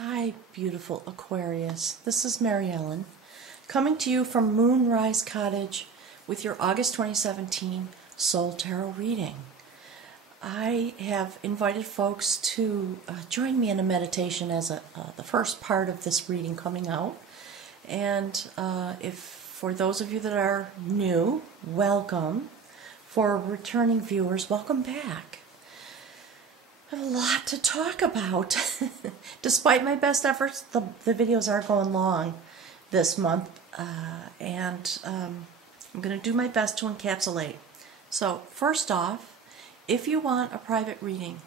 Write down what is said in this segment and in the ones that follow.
Hi, beautiful Aquarius. This is Mary Ellen, coming to you from Rise Cottage with your August 2017 Soul Tarot reading. I have invited folks to join me in a meditation as the first part of this reading coming out. And if for those of you that are new, welcome. For returning viewers, welcome back. I have a lot to talk about. Despite my best efforts, the videos are going long this month, and I'm going to do my best to encapsulate. So first off, if you want a private reading,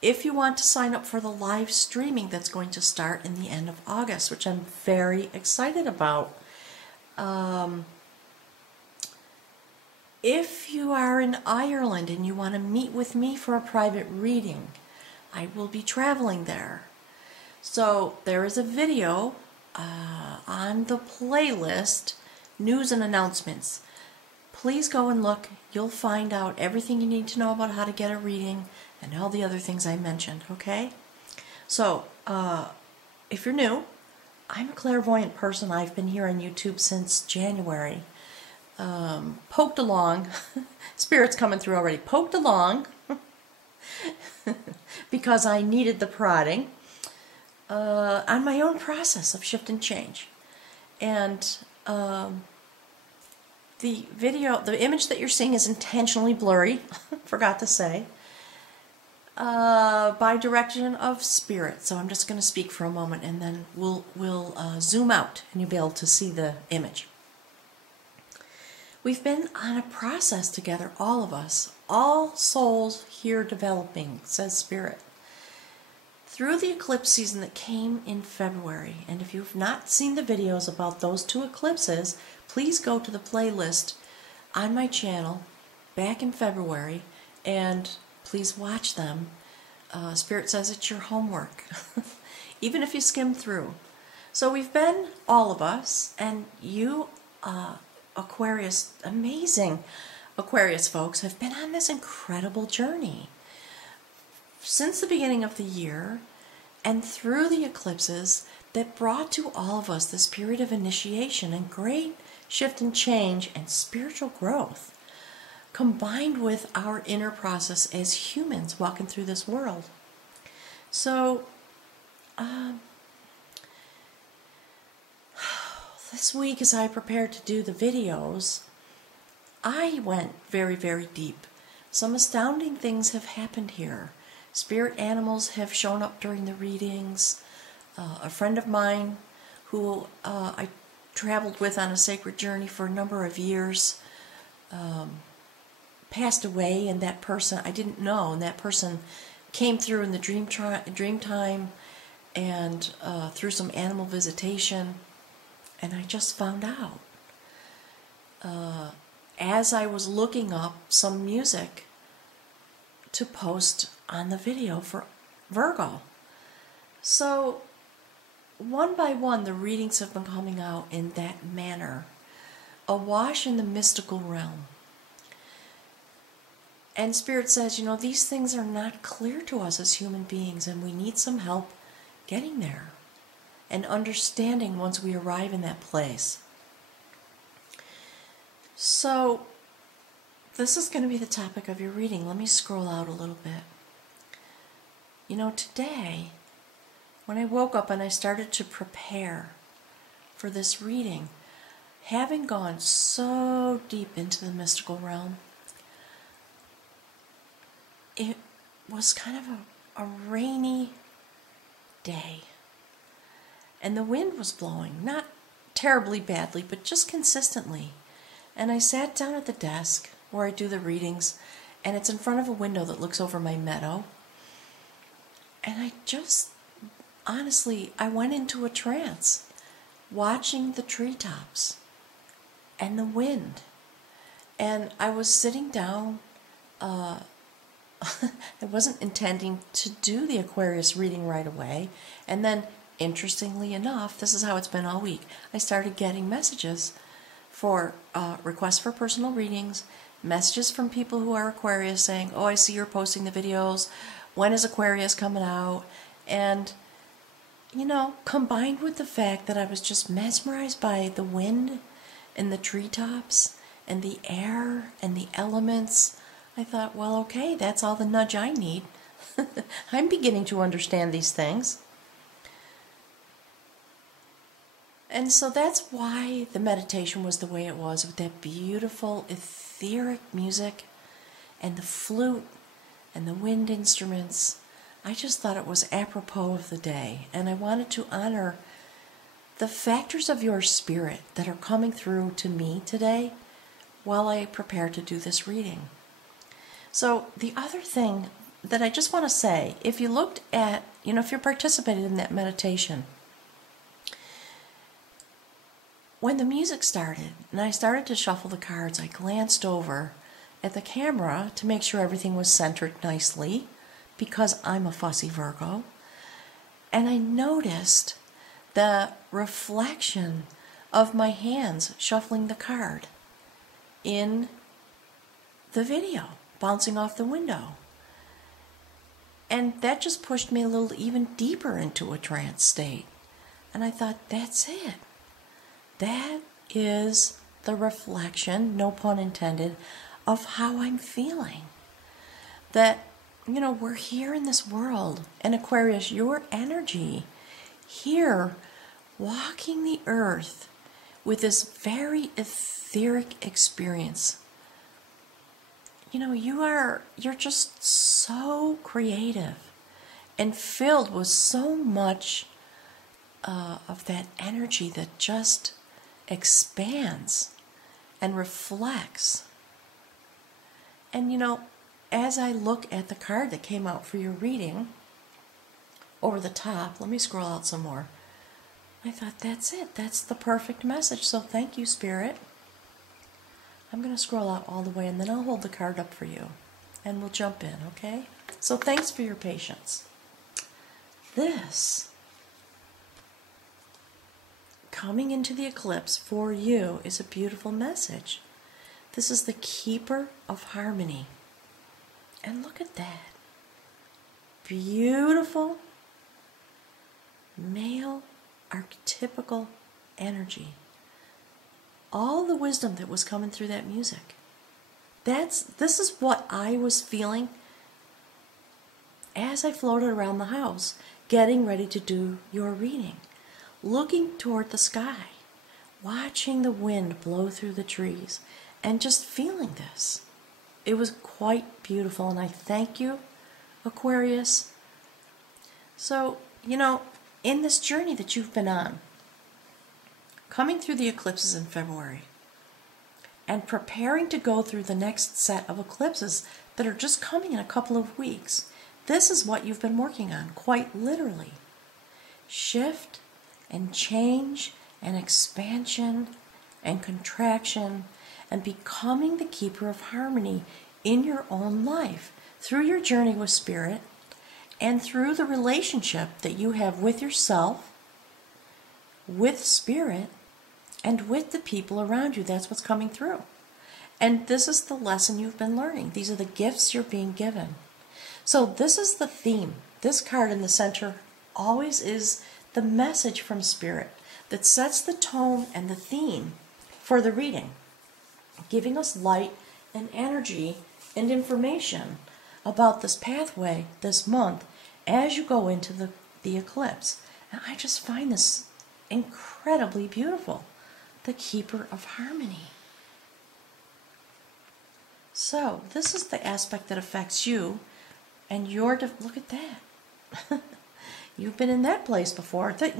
if you want to sign up for the live streaming that's going to start in the end of August, which I'm very excited about. If you are in Ireland and you want to meet with me for a private reading, I will be traveling there. So there is a video on the playlist, News and Announcements. Please go and look. You'll find out everything you need to know about how to get a reading and all the other things I mentioned, okay? So, if you're new, I'm a clairvoyant person. I've been here on YouTube since January. Poked along, Spirit's coming through already, poked along because I needed the prodding on my own process of shift and change. And the image that you're seeing is intentionally blurry, forgot to say, by direction of Spirit. So I'm just going to speak for a moment and then we'll zoom out and you'll be able to see the image. We've been on a process together, all of us, all souls here developing, says Spirit, through the eclipse season that came in February. And if you've not seen the videos about those two eclipses, please go to the playlist on my channel back in February and please watch them. Spirit says it's your homework, even if you skim through. So we've been, all of us, and you, Aquarius, amazing Aquarius folks, have been on this incredible journey since the beginning of the year and through the eclipses that brought to all of us this period of initiation and great shift and change and spiritual growth, combined with our inner process as humans walking through this world. So, this week, as I prepared to do the videos, I went very, very deep. Some astounding things have happened here. Spirit animals have shown up during the readings. A friend of mine who I traveled with on a sacred journey for a number of years passed away, and that person, I didn't know, and that person came through in the dream time and through some animal visitation. And I just found out, as I was looking up some music to post on the video for Virgo. So, one by one, the readings have been coming out in that manner, awash in the mystical realm. And Spirit says, you know, these things are not clear to us as human beings, and we need some help getting there and understanding once we arrive in that place. So, this is going to be the topic of your reading. Let me scroll out a little bit. You know, today, when I woke up and I started to prepare for this reading, having gone so deep into the mystical realm, it was kind of a rainy day. And the wind was blowing, not terribly badly, but just consistently. And I sat down at the desk where I do the readings, and it's in front of a window that looks over my meadow. And I just, honestly, I went into a trance, watching the treetops and the wind. And I was sitting down. I wasn't intending to do the Aquarius reading right away. And then, interestingly enough, this is how it's been all week, I started getting messages for requests for personal readings, messages from people who are Aquarius saying, oh, I see you're posting the videos, when is Aquarius coming out? And combined with the fact that I was just mesmerized by the wind and the treetops and the air and the elements, I thought, well, okay, that's all the nudge I need. I'm beginning to understand these things. And so that's why the meditation was the way it was, with that beautiful etheric music and the flute and the wind instruments. I just thought it was apropos of the day, and I wanted to honor the factors of your spirit that are coming through to me today while I prepare to do this reading. So the other thing that I just want to say, if you looked at, if you're participating in that meditation, when the music started and I started to shuffle the cards, I glanced over at the camera to make sure everything was centered nicely, because I'm a fussy Virgo, and I noticed the reflection of my hands shuffling the card in the video, bouncing off the window. And that just pushed me a little even deeper into a trance state. And I thought, that's it. That is the reflection, no pun intended, of how I'm feeling. That, we're here in this world. And Aquarius, your energy here, walking the earth with this very etheric experience. You're just so creative and filled with so much of that energy that just expands and reflects. And as I look at the card that came out for your reading, over the top, let me scroll out some more, I thought, that's it. That's the perfect message. So thank you, Spirit. I'm going to scroll out all the way, and then I'll hold the card up for you, and we'll jump in, okay? So thanks for your patience. This, coming into the eclipse for you, is a beautiful message. This is the keeper of harmony. And look at that. Beautiful, male, archetypical energy. All the wisdom that was coming through that music. This is what I was feeling as I floated around the house, getting ready to do your reading. Looking toward the sky, watching the wind blow through the trees, and just feeling this. It was quite beautiful, and I thank you, Aquarius. So, in this journey that you've been on, coming through the eclipses in February, and preparing to go through the next set of eclipses that are just coming in a couple of weeks, this is what you've been working on, quite literally. Shift and change and expansion and contraction and becoming the keeper of harmony in your own life through your journey with Spirit and through the relationship that you have with yourself, with Spirit, and with the people around you. That's what's coming through. And this is the lesson you've been learning. These are the gifts you're being given. So this is the theme. This card in the center always is the message from Spirit that sets the tone and the theme for the reading, giving us light and energy and information about this pathway this month as you go into the eclipse. And I just find this incredibly beautiful. The keeper of harmony. So this is the aspect that affects you and your, look at that. You've been in that place before. That,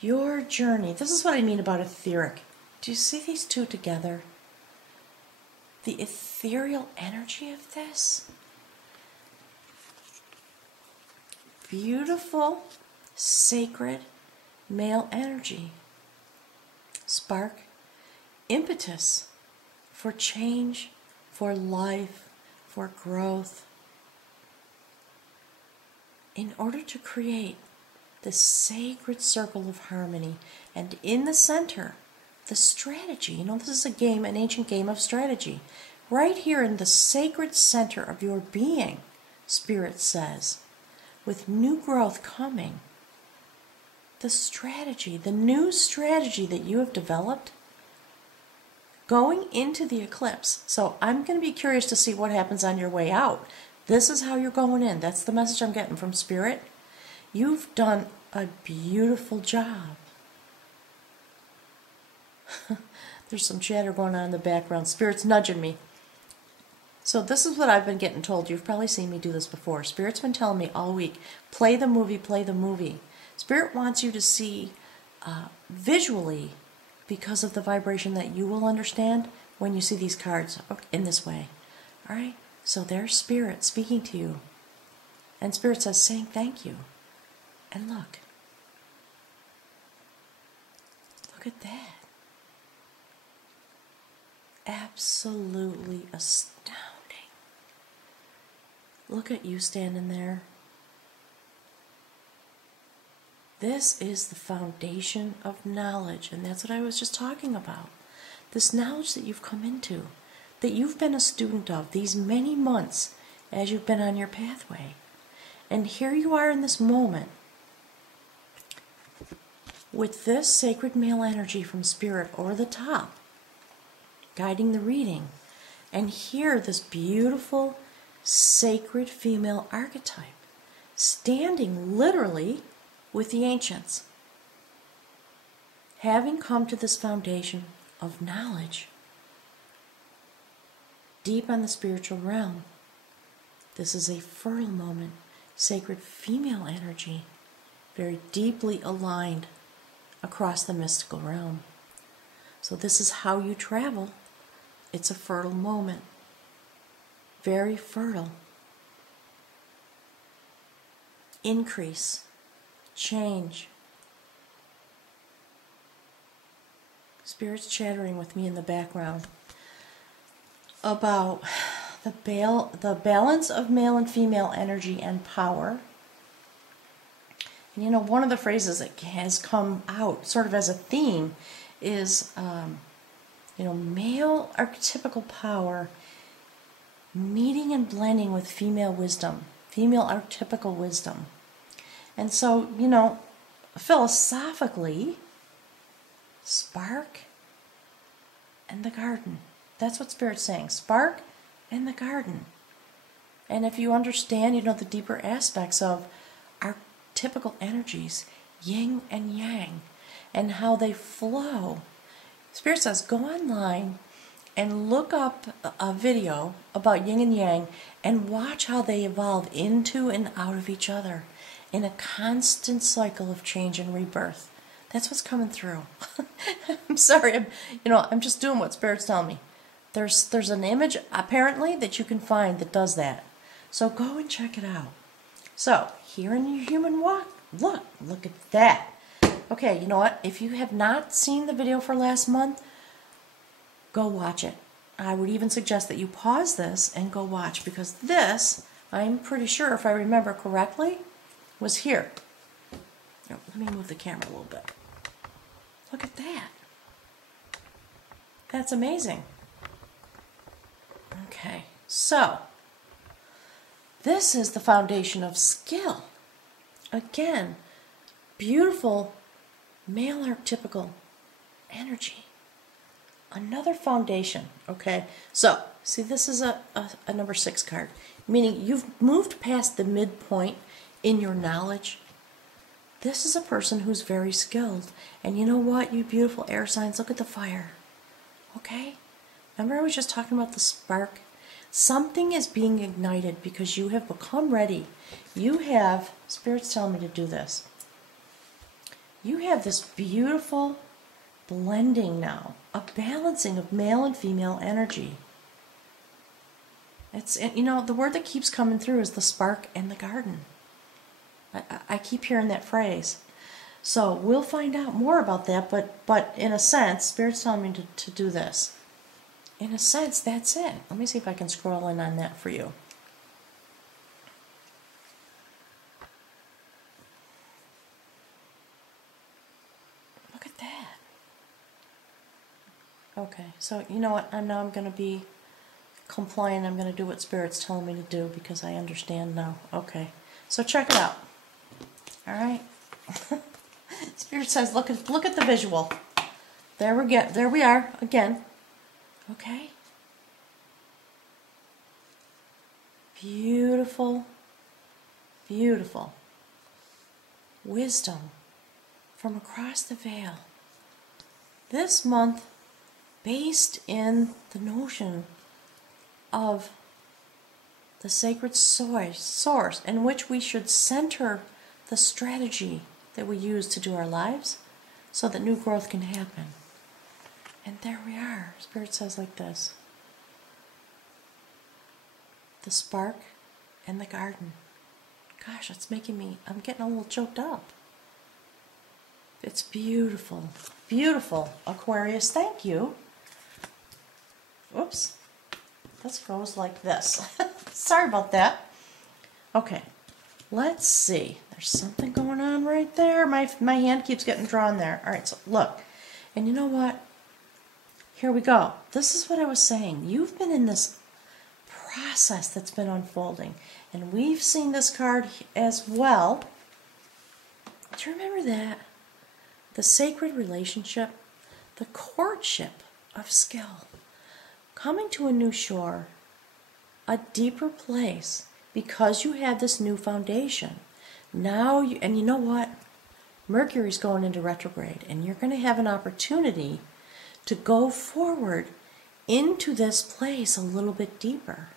your journey. This is what I mean about etheric. Do you see these two together? The ethereal energy of this. Beautiful, sacred, male energy. Spark, impetus for change, for life, for growth. In order to create the sacred circle of harmony, and in the center, the strategy. This is a game, an ancient game of strategy. Right here in the sacred center of your being, Spirit says, with new growth coming, the strategy, the new strategy that you have developed going into the eclipse. So I'm going to be curious to see what happens on your way out. This is how you're going in. That's the message I'm getting from Spirit. You've done a beautiful job. There's some chatter going on in the background. Spirit's nudging me. So this is what I've been getting told. You've probably seen me do this before. Spirit's been telling me all week, play the movie, play the movie. Spirit wants you to see visually, because of the vibration that you will understand when you see these cards in this way. All right? So there's Spirit speaking to you. And Spirit says, saying thank you. And look. Look at that. Absolutely astounding. Look at you standing there. This is the foundation of knowledge, and that's what I was just talking about. This knowledge that you've come into, that you've been a student of these many months as you've been on your pathway. And here you are in this moment with this sacred male energy from Spirit over the top, guiding the reading. And here, this beautiful, sacred female archetype, standing literally with the ancients, having come to this foundation of knowledge, deep on the spiritual realm. This is a fertile moment, sacred female energy, very deeply aligned across the mystical realm. So this is how you travel. It's a fertile moment. Very fertile. Increase. Change. Spirit's chattering with me in the background about the balance of male and female energy and power. And you know, one of the phrases that has come out sort of as a theme is male archetypical power meeting and blending with female wisdom, female archetypical wisdom. And so, philosophically, spark and the garden. That's what Spirit's saying. Spark and the garden. And if you understand, the deeper aspects of archetypical energies, yin and yang, and how they flow, Spirit says, go online and look up a video about yin and yang and watch how they evolve into and out of each other in a constant cycle of change and rebirth. That's what's coming through. I'm sorry, I'm just doing what Spirit's telling me. There's an image, apparently, that you can find that does that. So go and check it out. So, here in your human walk, look at that. Okay, you know what? If you have not seen the video for last month, go watch it. I would even suggest that you pause this and go watch, because this, I'm pretty sure, if I remember correctly, was here. Oh, let me move the camera a little bit. Look at that. That's amazing. Okay, so this is the foundation of skill. Again, beautiful male archetypical energy. Another foundation, okay? So, see, this is a number 6 card, meaning you've moved past the midpoint in your knowledge. This is a person who's very skilled. And you know what, you beautiful air signs, look at the fire. Okay? Remember I was just talking about the spark? Something is being ignited because you have become ready. You have, Spirit's telling me to do this. You have this beautiful blending now, a balancing of male and female energy. It's, the word that keeps coming through is the spark and the garden. I keep hearing that phrase. So we'll find out more about that, but in a sense, Spirit's telling me to do this. In a sense, that's it. Let me see if I can scroll in on that for you. Look at that. Okay, so you know what? I'm going to be compliant. I'm going to do what Spirit's telling me to do because I understand now. Okay, so check it out. All right. Spirit says, look at the visual. There we are again. Okay. Beautiful, beautiful wisdom from across the veil. This month, based in the notion of the sacred source in which we should center the strategy that we use to do our lives so that new growth can happen. And there we are. Spirit says like this. The spark and the garden. Gosh, it's making me, I'm getting a little choked up. It's beautiful. Beautiful, Aquarius. Thank you. Oops. This goes like this. Sorry about that. Okay. Let's see. There's something going on right there. My hand keeps getting drawn there. All right, so look. And you know what? Here we go. This is what I was saying. You've been in this process that's been unfolding. And we've seen this card as well. Do you remember that? The sacred relationship, the courtship of skill, coming to a new shore, a deeper place, because you have this new foundation. Now, and you know what? Mercury's going into retrograde, and you're going to have an opportunity to go forward into this place a little bit deeper.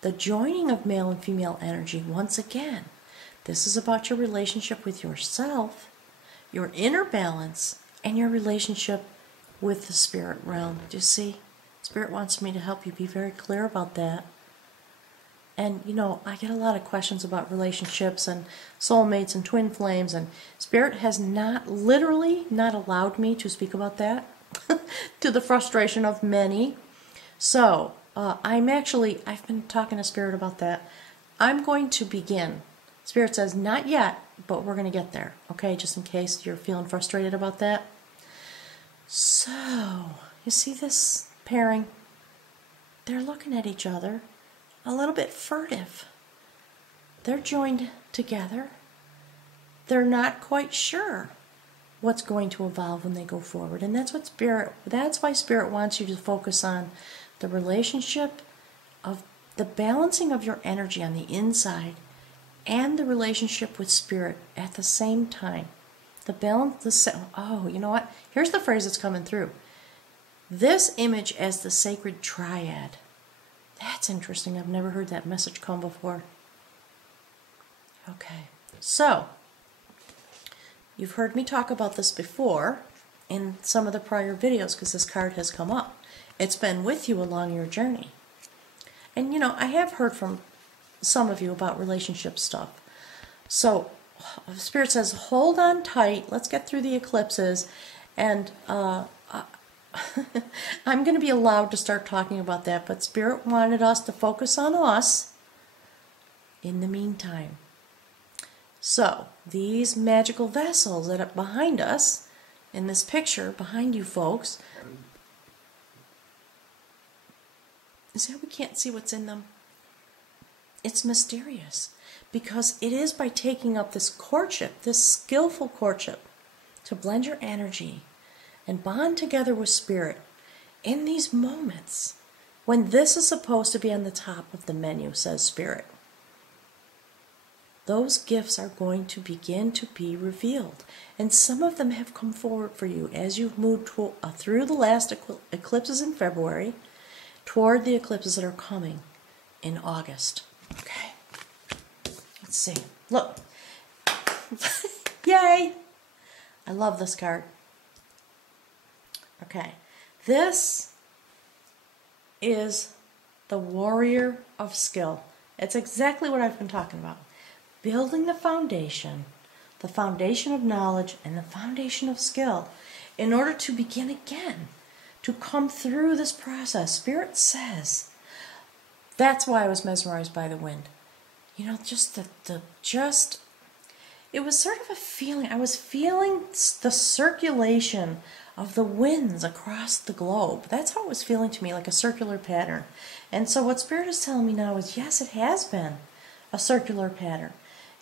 The joining of male and female energy once again. This is about your relationship with yourself, your inner balance, and your relationship with the spirit realm. Do you see? Spirit wants me to help you be very clear about that. And, you know, I get a lot of questions about relationships and soulmates and twin flames, and Spirit has literally not allowed me to speak about that to the frustration of many. So, I've been talking to Spirit about that. I'm going to begin. Spirit says, not yet, but we're going to get there, okay, just in case you're feeling frustrated about that. So, you see this pairing? They're looking at each other a little bit furtive. They're joined together. They're not quite sure what's going to evolve when they go forward, and that's why Spirit wants you to focus on the relationship of the balancing of your energy on the inside and the relationship with Spirit at the same time. The balance, oh, you know what? Here's the phrase that's coming through. This image as the sacred triad. That's interesting. I've never heard that message come before. Okay. So, you've heard me talk about this before in some of the prior videos because this card has come up. It's been with you along your journey. And, you know, I have heard from some of you about relationship stuff. So, Spirit says, hold on tight. Let's get through the eclipses. And I'm going to be allowed to start talking about that. But Spirit wanted us to focus on us in the meantime. So, these magical vessels that are behind us, in this picture, behind you folks, is that we can't see what's in them? It's mysterious because it is by taking up this courtship, this skillful courtship, to blend your energy and bond together with Spirit in these moments when this is supposed to be on the top of the menu, says Spirit. Those gifts are going to begin to be revealed, and some of them have come forward for you as you've moved through the last eclipses in February toward the eclipses that are coming in August. Okay, let's see. Look. Yay! I love this card. Okay, this is the warrior of skill. It's exactly what I've been talking about. Building the foundation of knowledge, and the foundation of skill in order to begin again, to come through this process. Spirit says, that's why I was mesmerized by the wind. You know, it was sort of a feeling. I was feeling the circulation of the winds across the globe. That's how it was feeling to me, like a circular pattern. And so what Spirit is telling me now is, yes, it has been a circular pattern.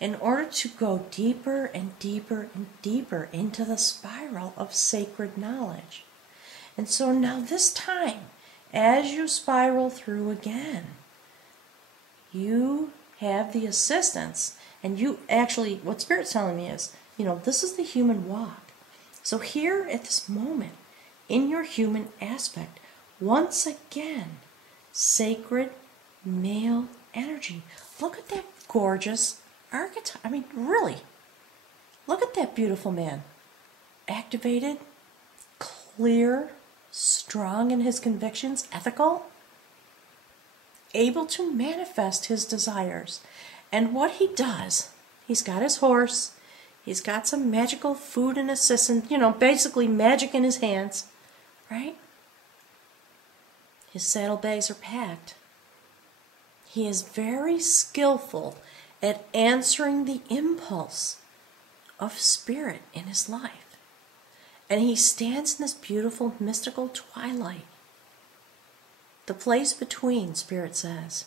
in order to go deeper and deeper and deeper into the spiral of sacred knowledge. And so now this time, as you spiral through again, you have the assistance, and you actually, what Spirit's telling me is, this is the human walk. So here at this moment, in your human aspect, once again, sacred male energy. Look at that gorgeous archetype. I mean, really, look at that beautiful man. Activated, clear, strong in his convictions, ethical, able to manifest his desires. And what he does, he's got his horse, he's got some magical food and assistance, basically magic in his hands, right? His saddlebags are packed. He is very skillful at answering the impulse of spirit in his life. And he stands in this beautiful mystical twilight. The place between, Spirit says.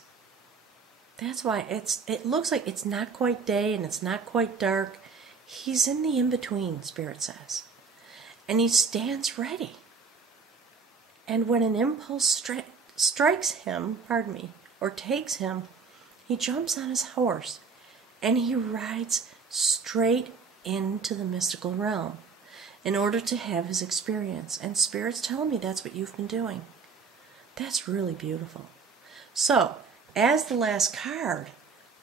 That's why it looks like it's not quite day and it's not quite dark. He's in the in-between, Spirit says. And he stands ready. And when an impulse strikes him, or takes him, he jumps on his horse and he rides straight into the mystical realm in order to have his experience. And Spirit's telling me that's what you've been doing. That's really beautiful. So, as the last card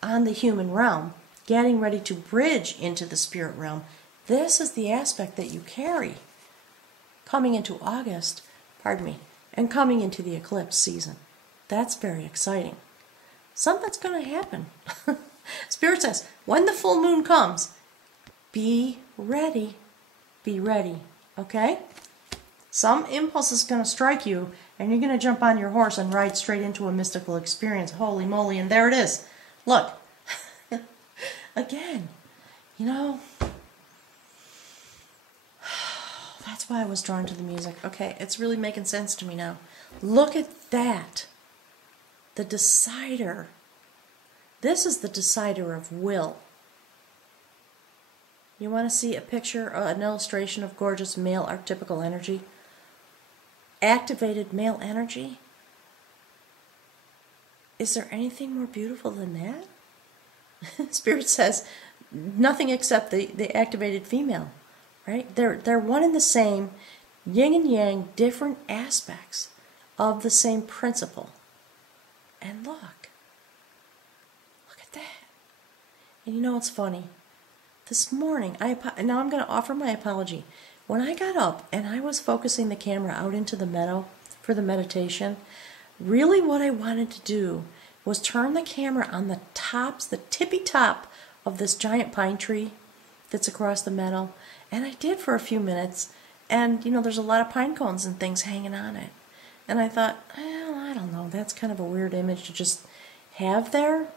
on the human realm, getting ready to bridge into the spirit realm, this is the aspect that you carry coming into August, and coming into the eclipse season. That's very exciting. Something's going to happen. Spirit says, when the full moon comes, be ready. Be ready. Okay? Some impulse is going to strike you, and you're going to jump on your horse and ride straight into a mystical experience. Holy moly, and there it is. Look. Again, that's why I was drawn to the music. Okay, it's really making sense to me now. Look at that. The decider. This is the decider of will. You want to see a picture, an illustration of gorgeous male archetypical energy? Activated male energy? Is there anything more beautiful than that? Spirit says nothing except the activated female, right? They're one and the same, yin and yang, different aspects of the same principle. And look at that. And it's funny. This morning, now I'm going to offer my apology. When I got up and I was focusing the camera out into the meadow for the meditation, really what I wanted to do was turn the camera on the tippy top of this giant pine tree that's across the meadow. And I did for a few minutes. And, there's a lot of pine cones and things hanging on it. And I thought, well, I don't know, that's kind of a weird image to just have there.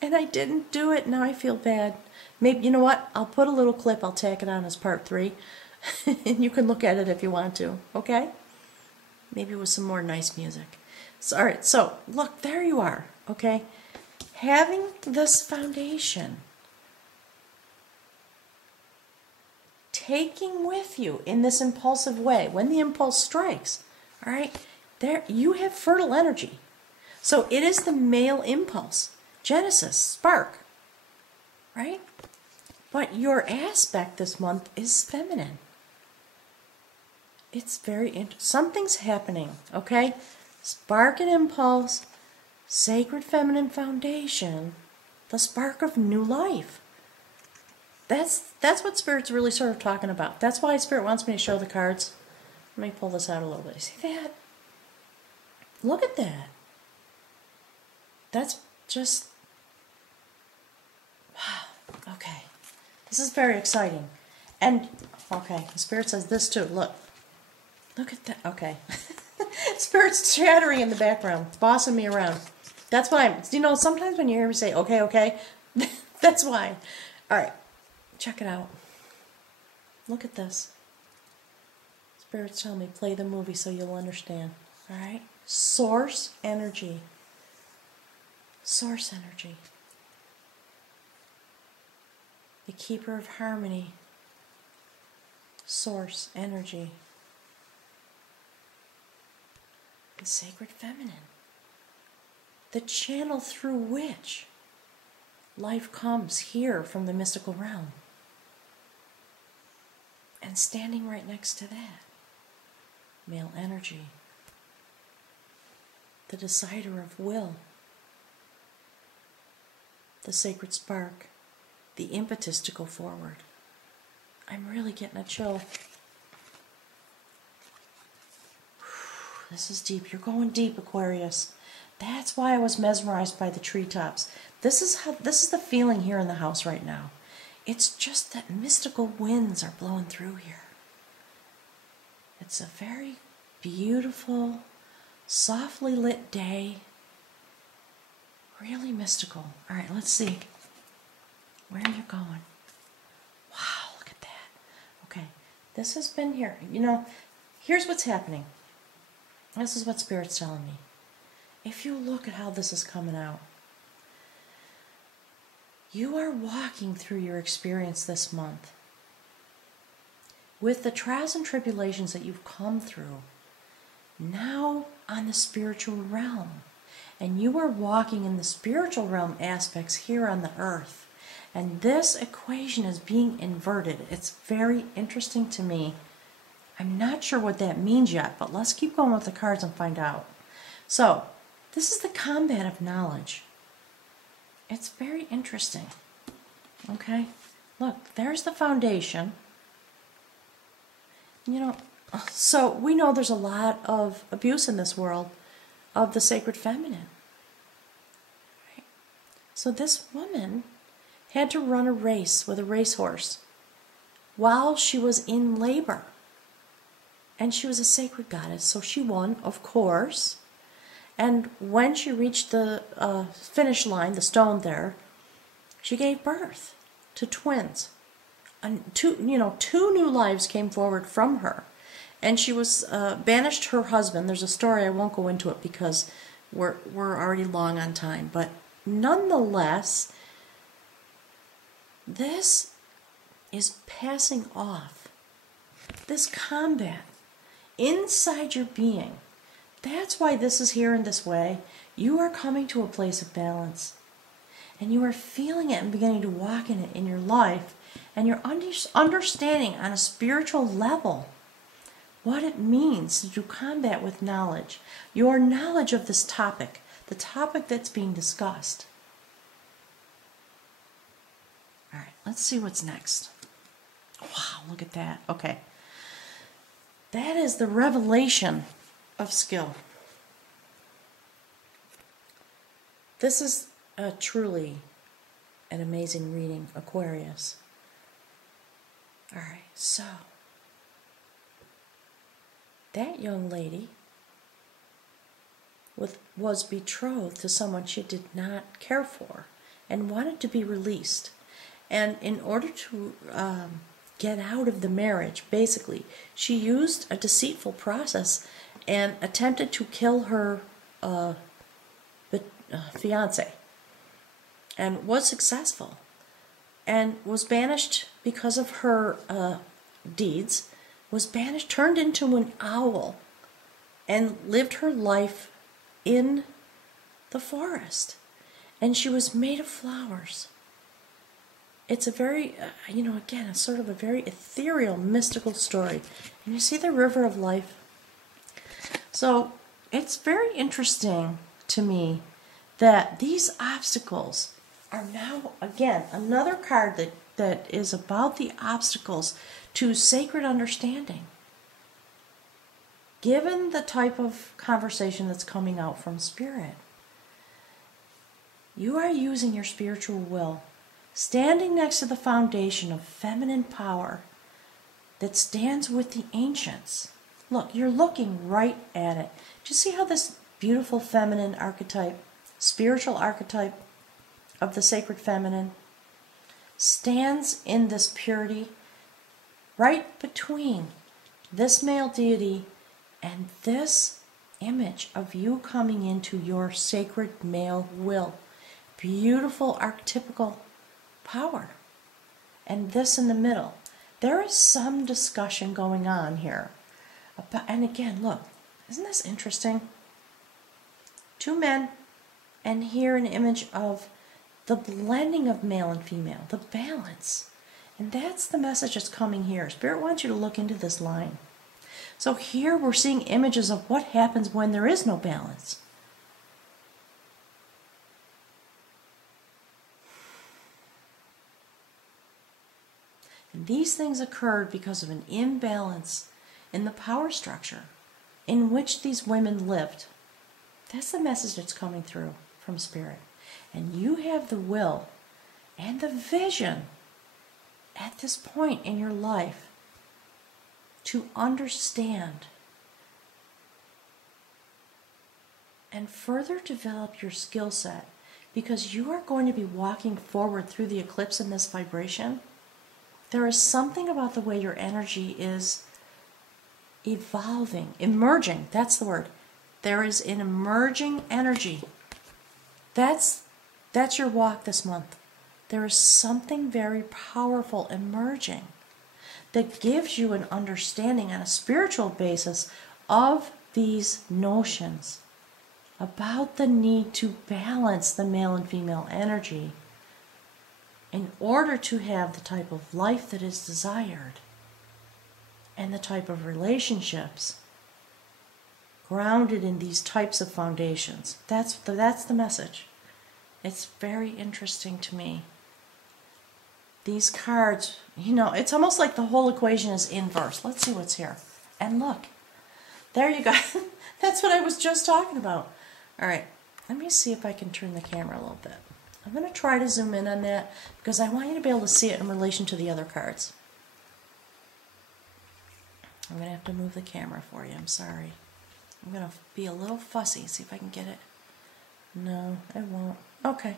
And I didn't do it. Now I feel bad. Maybe, you know what? I'll put a little clip. I'll tack it on as part 3. And you can look at it if you want to. Okay? Maybe with some more nice music. So, all right, so look, there you are, okay? Having this foundation, taking with you in this impulsive way, when the impulse strikes, all right, there you have fertile energy. So it is the male impulse, Genesis, spark, right? But your aspect this month is feminine. It's very interesting. Something's happening, okay? Spark and impulse, sacred feminine foundation, the spark of new life. That's what Spirit's really sort of talking about. That's why Spirit wants me to show the cards. Let me pull this out a little bit. See that? Look at that. That's just, wow, okay. This is very exciting. And, okay, Spirit says this too. Look at that. Okay. Spirit's chattering in the background, bossing me around. That's what I'm, sometimes when you hear me say, okay, that's why. All right, check it out. Look at this. Spirit's telling me, play the movie so you'll understand. All right? Source energy. Source energy. the keeper of harmony, source, energy, the sacred feminine, the channel through which life comes here from the mystical realm. And standing right next to that, male energy, the decider of will, the sacred spark, the impetus to go forward. I'm really getting a chill. This is deep. You're going deep, Aquarius. That's why I was mesmerized by the treetops. This is the feeling here in the house right now. It's just that mystical winds are blowing through here. It's a very beautiful, softly lit day. Really mystical. All right, let's see. Where are you going? Wow, look at that. Okay, this has been here. You know, here's what's happening. This is what Spirit's telling me. If you look at how this is coming out, you are walking through your experience this month with the trials and tribulations that you've come through now on the spiritual realm. And you are walking in the spiritual realm aspects here on the earth. And this equation is being inverted. It's very interesting to me. I'm not sure what that means yet, but let's keep going with the cards and find out. So, this is the combat of knowledge. It's very interesting. Okay? Look, there's the foundation. You know, so we know there's a lot of abuse in this world of the sacred feminine. Right? So this woman had to run a race with a racehorse while she was in labor. And she was a sacred goddess, so she won, of course. And when she reached the finish line, the stone there, she gave birth to twins. And two new lives came forward from her. And she was banished her husband. There's a story, I won't go into it because we're already long on time. But nonetheless, this is passing off. This combat inside your being. That's why this is here in this way. You are coming to a place of balance. And you are feeling it and beginning to walk in it in your life. And you're understanding on a spiritual level what it means to do combat with knowledge. Your knowledge of this topic, the topic that's being discussed. All right, let's see what's next. Wow, look at that. Okay. That is the revelation of skill. This is truly an amazing reading, Aquarius. All right, so that young lady was betrothed to someone she did not care for and wanted to be released. And in order to get out of the marriage, basically, she used a deceitful process and attempted to kill her fiance, and was successful, and was banished because of her deeds, was banished, turned into an owl, and lived her life in the forest. And she was made of flowers. It's a very, again, it's sort of a very ethereal, mystical story. And you see the river of life? So it's very interesting to me that these obstacles are now, again, another card that is about the obstacles to sacred understanding. Given the type of conversation that's coming out from Spirit, you are using your spiritual will, standing next to the foundation of feminine power that stands with the ancients. Look, you're looking right at it. Do you see how this beautiful feminine archetype, spiritual archetype of the sacred feminine, stands in this purity right between this male deity and this image of you coming into your sacred male will? Beautiful archetypical power. and this in the middle. There is some discussion going on here. And again, look, isn't this interesting? Two men, and here an image of the blending of male and female, the balance. And that's the message that's coming here. Spirit wants you to look into this line. So here we're seeing images of what happens when there is no balance. And these things occurred because of an imbalance in the power structure in which these women lived. That's the message that's coming through from Spirit. And you have the will and the vision at this point in your life to understand and further develop your skill set, because you are going to be walking forward through the eclipse in this vibration. There is something about the way your energy is evolving, emerging, that's the word. There is an emerging energy. That's your walk this month. There is something very powerful emerging that gives you an understanding on a spiritual basis of these notions about the need to balance the male and female energy in order to have the type of life that is desired and the type of relationships grounded in these types of foundations. That's the message. It's very interesting to me. These cards, you know, it's almost like the whole equation is inverse. Let's see what's here. And look, there you go. That's what I was just talking about. All right, let me see if I can turn the camera a little bit. I'm going to try to zoom in on that because I want you to be able to see it in relation to the other cards. I'm going to have to move the camera for you. I'm sorry. I'm going to be a little fussy. See if I can get it. No, I won't. Okay.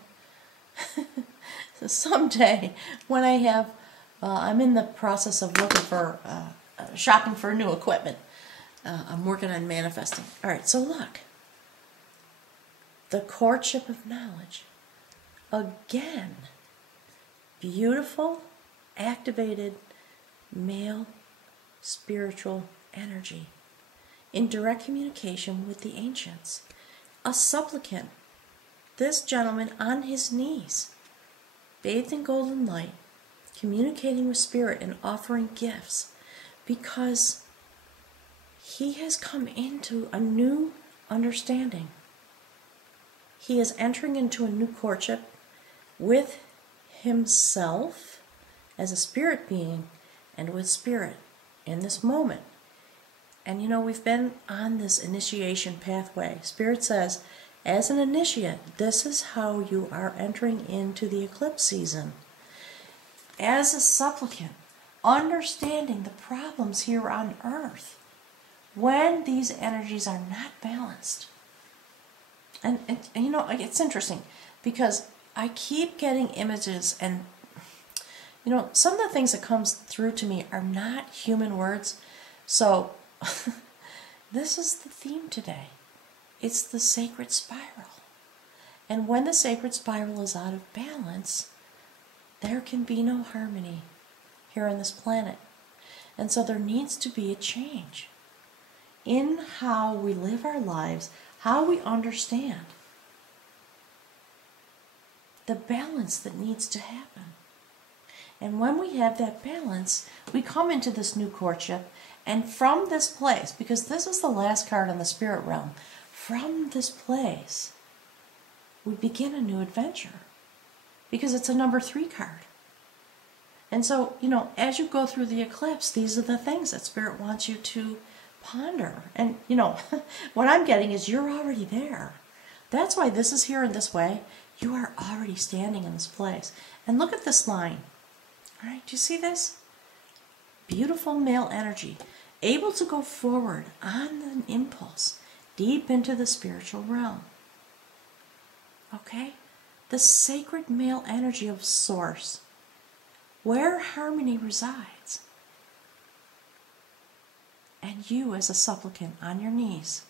So someday, when I have, I'm in the process of looking for, shopping for new equipment. I'm working on manifesting. All right, so look. The courtship of knowledge. Again, beautiful, activated, male, spiritual energy in direct communication with the ancients. A supplicant. This gentleman on his knees, bathed in golden light, communicating with Spirit and offering gifts, because he has come into a new understanding. He is entering into a new courtship with himself as a spirit being and with Spirit in this moment. And you know, we've been on this initiation pathway. Spirit says, as an initiate, this is how you are entering into the eclipse season. As a supplicant, understanding the problems here on earth when these energies are not balanced. And you know, it's interesting because I keep getting images, and you know, some of the things that comes through to me are not human words. So this is the theme today. It's the sacred spiral. And when the sacred spiral is out of balance, there can be no harmony here on this planet. And so there needs to be a change in how we live our lives, how we understand the balance that needs to happen. And when we have that balance, we come into this new courtship, and from this place, because this is the last card in the spirit realm, from this place, we begin a new adventure, because it's a number 3 card. And so, you know, as you go through the eclipse, these are the things that Spirit wants you to ponder. And, you know, what I'm getting is you're already there. That's why this is here in this way. You are already standing in this place. And look at this line. All right, do you see this? Beautiful male energy, able to go forward on an impulse, deep into the spiritual realm. Okay? The sacred male energy of Source, where harmony resides. And you as a supplicant on your knees,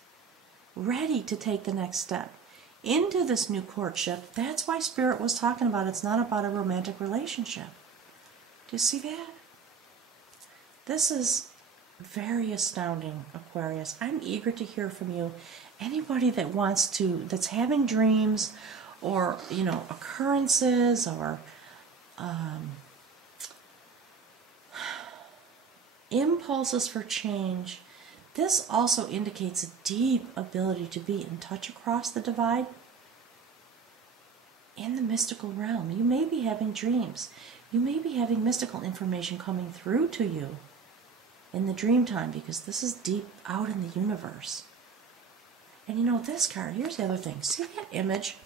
ready to take the next step into this new courtship. That's why Spirit was talking about it's not about a romantic relationship. Do you see that? This is very astounding, Aquarius. I'm eager to hear from you. Anybody that wants to, that's having dreams or, you know, occurrences or impulses for change. This also indicates a deep ability to be in touch across the divide in the mystical realm. You may be having dreams. You may be having mystical information coming through to you in the dream time, because this is deep out in the universe. And you know, this card, here's the other thing. See that image?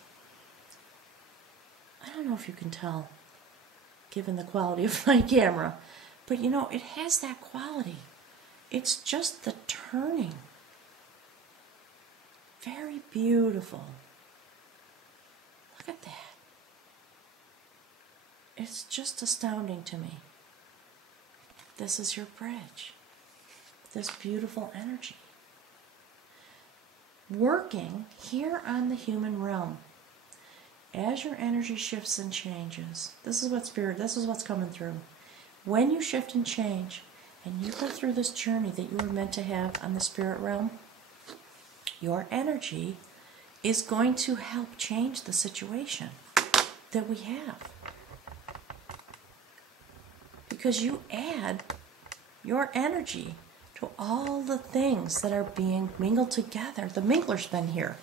I don't know if you can tell, given the quality of my camera, but you know, it has that quality. It's just the turning. Very beautiful. Look at that. It's just astounding to me. This is your bridge. This beautiful energy. Working here on the human realm. As your energy shifts and changes, this is what Spirit, this is what's coming through. When you shift and change, and you go through this journey that you were meant to have on the spirit realm, your energy is going to help change the situation that we have. Because you add your energy to all the things that are being mingled together. The mingler's been here.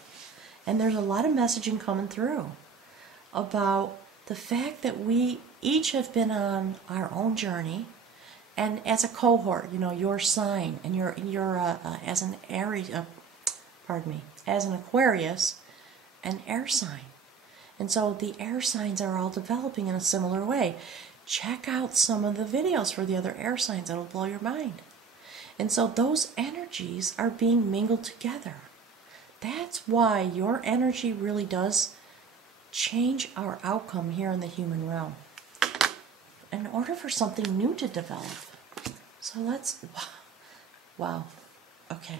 And there's a lot of messaging coming through about the fact that we each have been on our own journey, and as a cohort, you know, your sign, and you're as an Aries, as an Aquarius, an air sign, and so the air signs are all developing in a similar way. Check out some of the videos for the other air signs; it'll blow your mind. And so those energies are being mingled together. That's why your energy really does change our outcome here in the human realm, in order for something new to develop. So let's, wow, okay,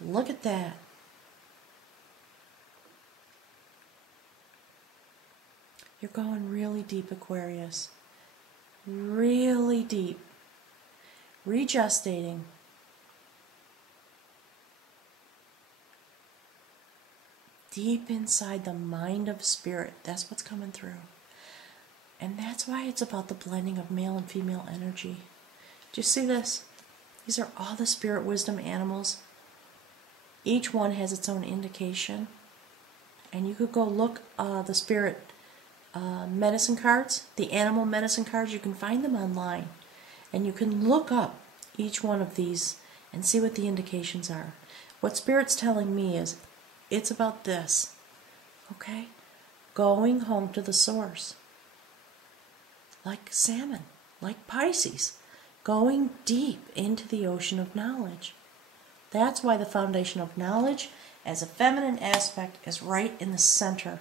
look at that. You're going really deep, Aquarius, really deep, regestating. Deep inside the mind of spirit. That's what's coming through. And that's why it's about the blending of male and female energy. Do you see this? These are all the spirit wisdom animals. Each one has its own indication. And you could go look the spirit medicine cards, the animal medicine cards. You can find them online. And you can look up each one of these and see what the indications are. What Spirit's telling me is, it's about this, okay? Going home to the source. Like salmon, like Pisces. Going deep into the ocean of knowledge. That's why the foundation of knowledge as a feminine aspect is right in the center.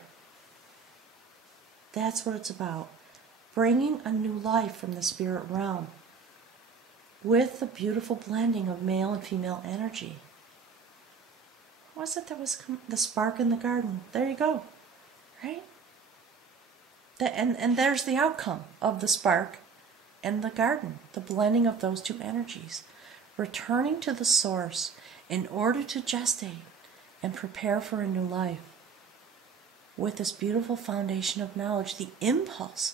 That's what it's about. Bringing a new life from the spirit realm with the beautiful blending of male and female energy. What was it that was the spark in the garden? There you go, right? And there's the outcome of the spark and the garden, the blending of those two energies. Returning to the source in order to gestate and prepare for a new life. With this beautiful foundation of knowledge, the impulse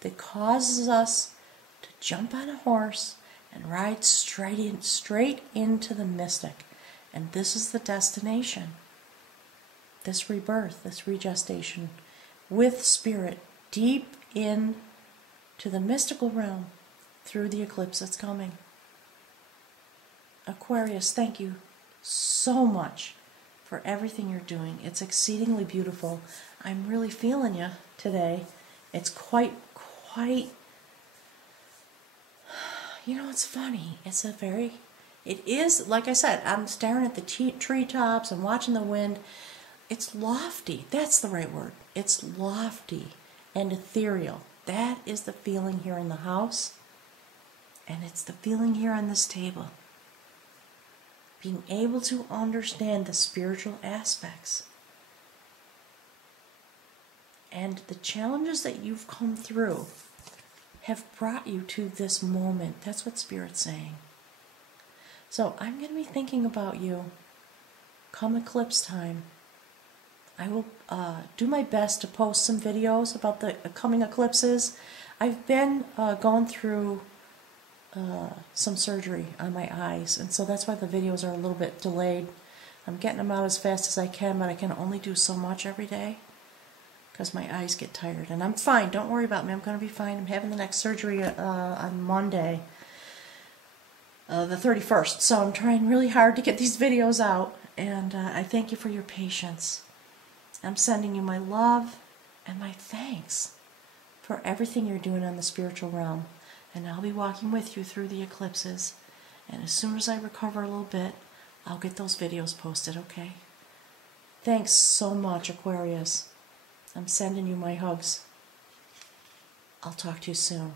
that causes us to jump on a horse and ride straight into the mystic. And this is the destination. This rebirth, this regestation with spirit deep in to the mystical realm through the eclipse that's coming. Aquarius, thank you so much for everything you're doing. It's exceedingly beautiful. I'm really feeling you today. It's quite, you know, it's funny. It is, like I said, I'm staring at the treetops and watching the wind. It's lofty. That's the right word. It's lofty and ethereal. That is the feeling here in the house. And it's the feeling here on this table. Being able to understand the spiritual aspects. And the challenges that you've come through have brought you to this moment. That's what Spirit's saying. So I'm going to be thinking about you come eclipse time. I will do my best to post some videos about the coming eclipses. I've been going through some surgery on my eyes, and so that's why the videos are a little bit delayed. I'm getting them out as fast as I can, but I can only do so much every day because my eyes get tired. And I'm fine. Don't worry about me. I'm going to be fine. I'm having the next surgery on Monday, the 31st. So I'm trying really hard to get these videos out, and I thank you for your patience. I'm sending you my love and my thanks for everything you're doing on the spiritual realm. And I'll be walking with you through the eclipses. And as soon as I recover a little bit, I'll get those videos posted, okay? Thanks so much, Aquarius. I'm sending you my hugs. I'll talk to you soon.